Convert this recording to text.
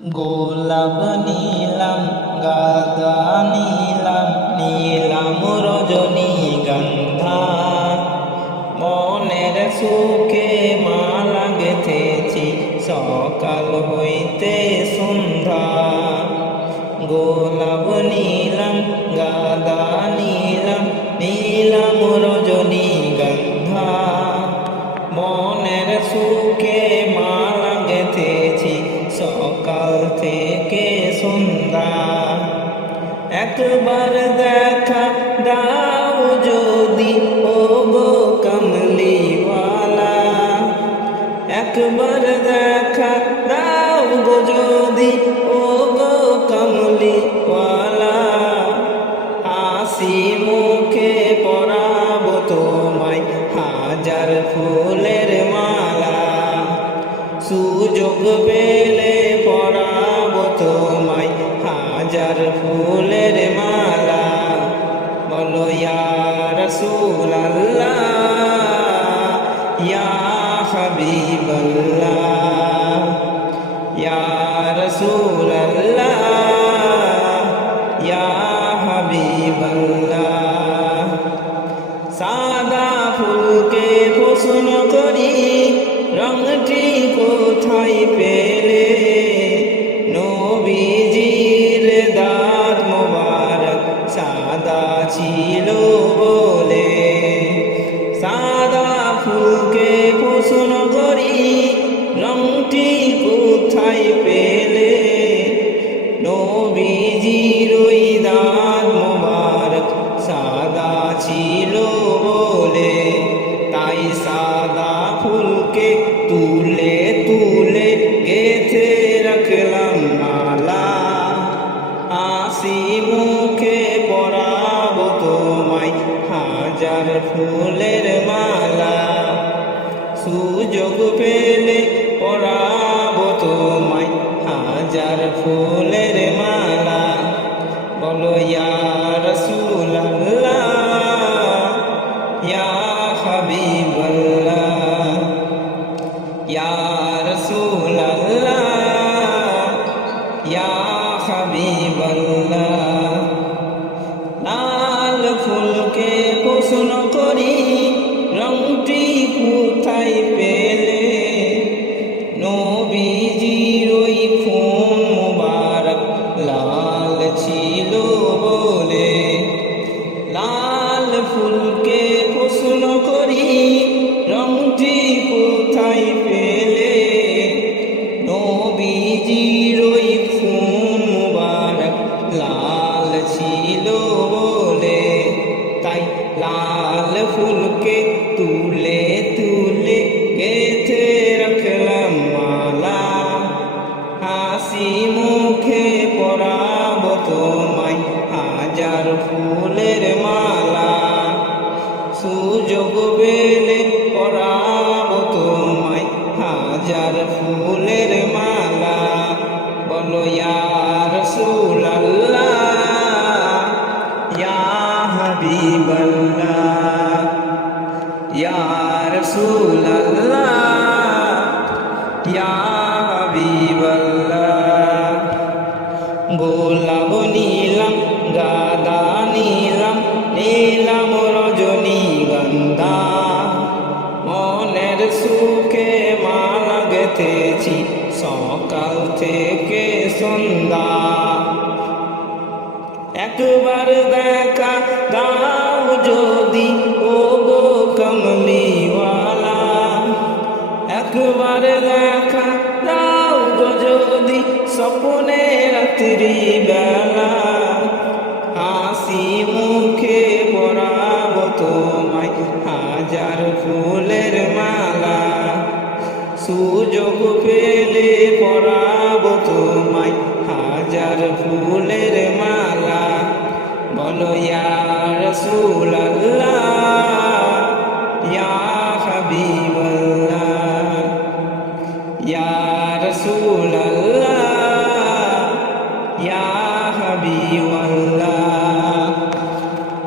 গোলাপ নীলাম গাঁদা নীলাম নীলাম রজনীগন্ধা, মনের সুখে মালা গেথেছি সকাল হইতে সন্ধ্যা। গোলাপ নীলাম গাঁদা নীলাম নীলাম রজনীগন্ধা, মনের সুখে মালা গেথেছি সকাল থেকে সন্ধ্যা। একবার দেখা দাও যদি ও গো কমলিওয়ালা, একবার দেখা দাও গো যদি ও গো কমলিওয়ালা, হাসি মুখে পরাবো তোমায় হাজার ফুলের মালা। সুযোগ পেলে পরাবো তোমায় হাজার ফুলের মালা। বলো ইয়া রাসূলুল্লাহ ইয়া হাবিবাল্লাহ, ইয়া রাসূলুল্লাহ ইয়া হাবিবাল্লাহ। সাদা ফুলকে প্রশ্ন করি রংটি কোথায় পেলে, নবীজির দাঁত মোবারক সাদা ছিল বলে। সাদা ফুলকে প্রশ্ন করি রংটি কোথায় পেলে, নবীজির ওই দাঁত মোবারক সাদা ছিল বলে। তাই সাদা ফুলকে তুলে তুলে গেথে রাখলাম মালা, হাসি মুখে পরাবো তোমায় হাজার ফুলের মালা। সুযোগ পেলে পরাবো তোমায় হাজার ফুলের মালা। বলো ইয়া রাসূলুল্লাহ ইয়া হাবিবাল্লাহ, ইয়া রাসূলুল্লাহ ইয়া হাবিবাল্লাহ। লাল ফুলকে প্রশ্ন করি রংটি কোথায় পেলে, নবীজির ওই খুন মুবারক লাল ছিল বলে। লাল ফুলকে প্রশ্ন করি রংটি কোথায় পেলে, নবীজির ওই খুন মুবারক লাল ছিল বলে। তাই লাল ফুলকে তুলে তুলে গেথে রাখলাম মালা, হাসি মুখে পরাবো তোমায় হাজার ফুলের মালা। সুযোগ পেলে পরাবো তোমায় হাজার ফুলের মালা। বলো ইয়া রাসূলুল্লাহ ইয়া হাবিবাল্লাহ, ইয়া রাসূলুল্লাহ ইয়া হাবিবাল্লাহ। গোলাপ নীলাম গাঁদা নীলাম নীলাম রজনীগন্ধা, মনের সুখে মালা গেথেছি সকাল থেকে সন্ধ্যা। একবার দেখা দাও যদি ও গো কমলিওয়ালা, একবার দেখা দাও গো যদি স্বপ্নে রাত্রি বেলা। হাসি মুখে পরাবো তোমায় হাজার ফুলের মালা। সুযোগ পেলে পরাবো তোমায় হাজার ফুলের মালা। বলো ইয়া রাসূলুল্লাহ